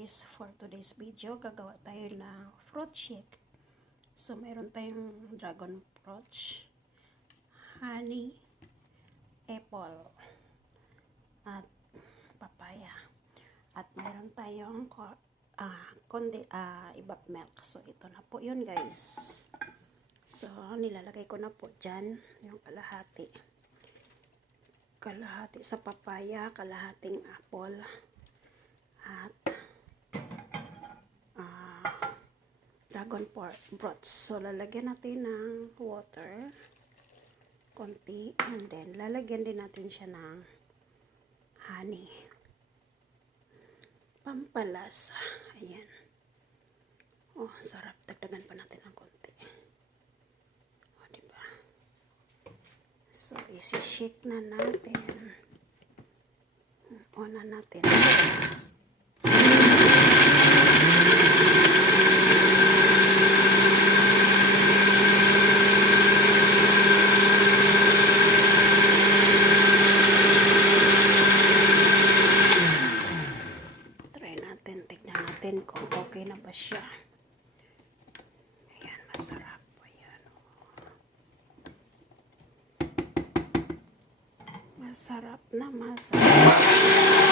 guys, for today's video, gagawa tayo ng fruit shake. So, mayroon tayong dragon fruit, honey, apple, at papaya. At mayroon tayong ibap milk. So, ito na po yun guys. So, nilalagay ko na po dyan yung kalahati. Kalahati sa papaya, kalahating apple, at dragon fruit. So, lalagyan natin ng water, konti, and then lalagyan din natin siya ng honey. Pampalasa. Ayan. Oh, sarap. Dagdagan pa natin ng konti. O, diba? So, isi-shake na natin. On na natin. Tignan natin kung okay na ba siya. Ayan, masarap. Ayan, oh. Masarap na masarap.